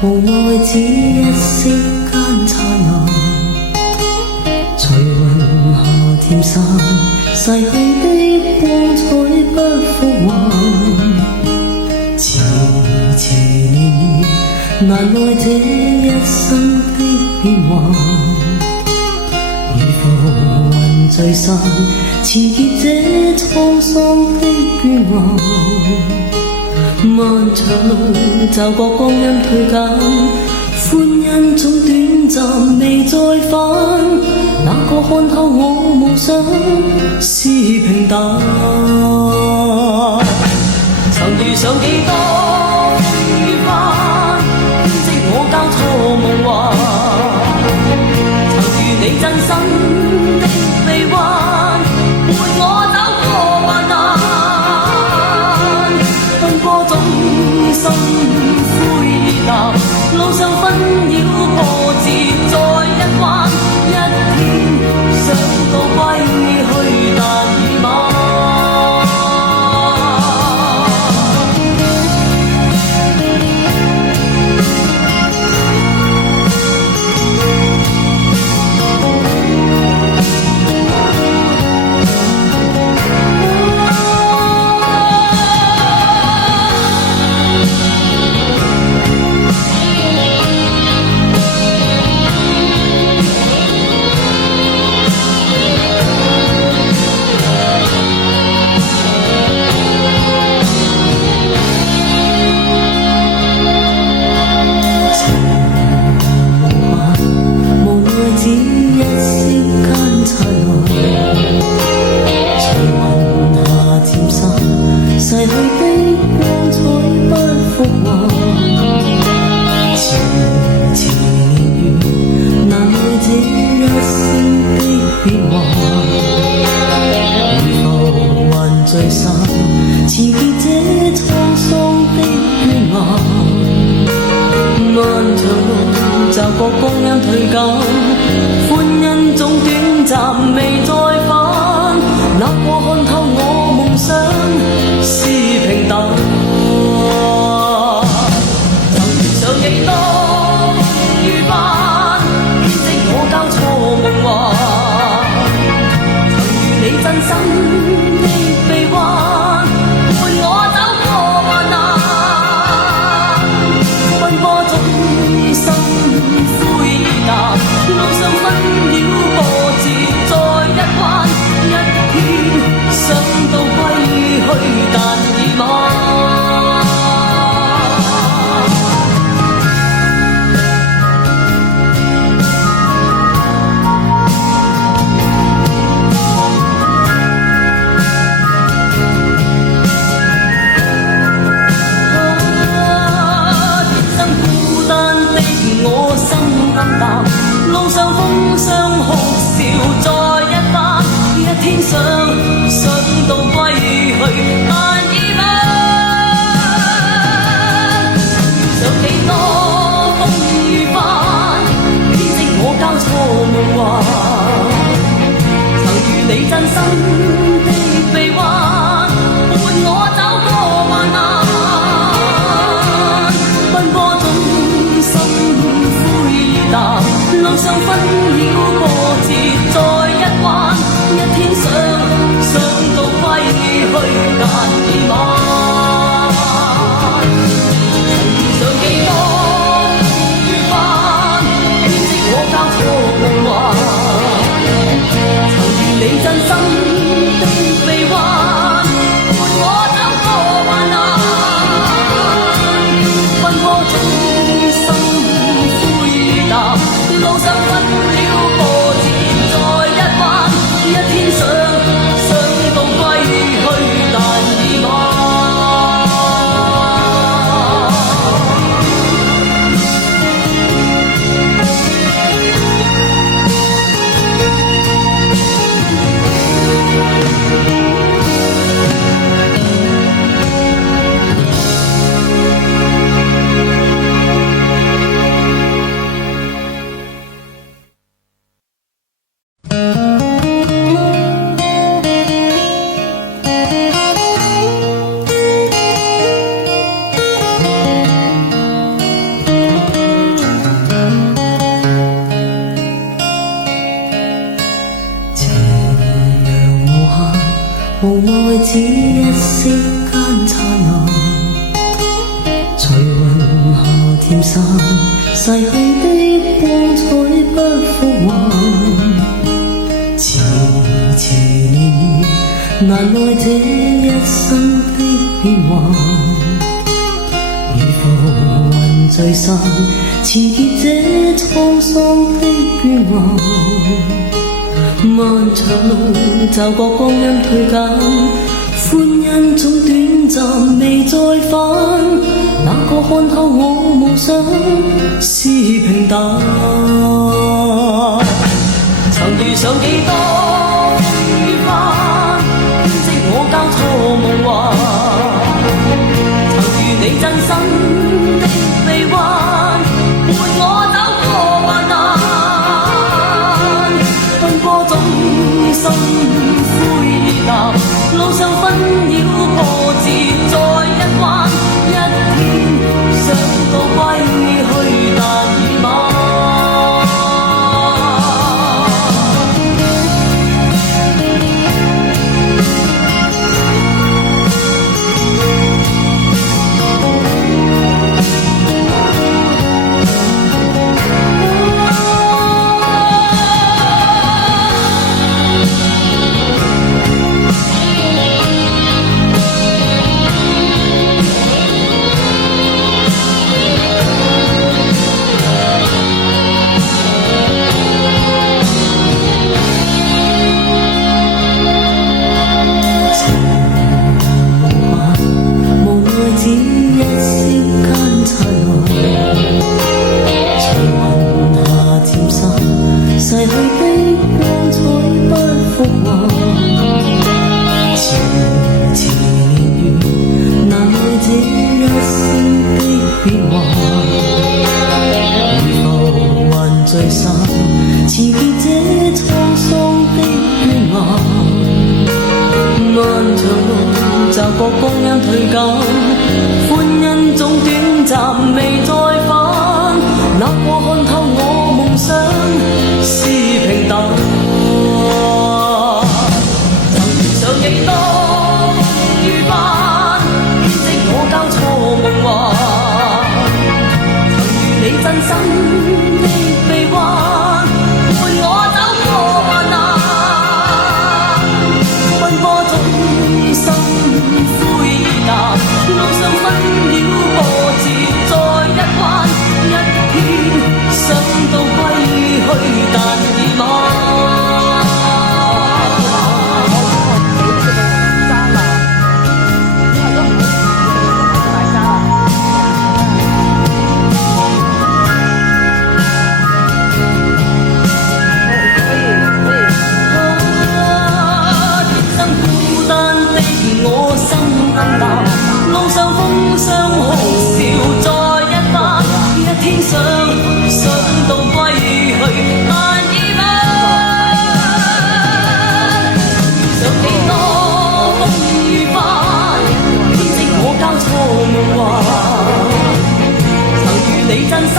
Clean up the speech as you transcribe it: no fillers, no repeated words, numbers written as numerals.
無奈只一息間燦爛，隨雲霞漸散，逝去的光彩不復還。遲遲年月，難耐這一生的變幻。如浮雲聚散，纏結這滄桑的倦顏。漫長路，驟覺光陰退減，歡欣總短暫未再返。哪個看透我夢想是平淡？曾遇上幾多遇翻，編織我交錯夢幻。曾遇你真心的臂彎，伴我走過患難。奔波中心灰意淡，路上紛擾波折再一彎。一天想到歸去，但已晚。逝去的光彩不復還，遲遲年月，難耐這一生的變幻。如浮雲聚散，纏結這滄桑的倦顏。漫長路，驟覺光陰退減，歡欣總短暫未再返。哪個看透我夢想是平淡？曾遇上幾多遇翻，編織我交錯夢幻。曾遇你真心的臂彎，伴我走過患難。奔波中心灰意淡，路上紛擾波折再一彎。一天想到歸去，但已晚。天生孤單的我心暗淡，路上風霜哭笑再一番。一天想到歸去，但已晚。有幾多風雨翻，編織我交錯夢幻。曾遇你真心的臂彎，伴我走過患難。奔波中心灰意淡，路上紛擾波折再一彎。一天想到歸去，但已晚。曾遇上幾多遇翻，編織我交錯夢幻。曾遇你真心的漸散，逝去的光彩不復還。遲遲年月，難耐這一生的變幻。如浮雲聚散，辭別這滄桑的倦顏。漫長路，驟覺光陰退減，歡欣總短暫未再返。哪個看透我夢想是平淡？曾遇上幾多風雨翻，編織我交錯夢幻。曾遇你真心的臂彎，伴我走過患難。奔波中心灰意淡，路上紛擾波折再一彎。一天想到歸去，但已晚。逝去的光彩不復還，遲遲年月，難耐這一生的變幻。如浮雲聚散，辭別這滄桑的倦顏。漫長路，驟覺光陰退減，歡欣總短暫未再返。哪個看透我夢想是平淡？曾遇上幾多風雨翻，編織我交錯夢幻。曾遇你真心的臂彎，伴我走過患難。奔波中心灰意淡，路上紛擾波折再一彎。一天想到歸去，但已晚。天生孤單的我心暗淡，路上風霜酷笑再一番。一天想到歸去，但已晚。想幾多風雨翻，編織我交錯夢幻。曾遇你真心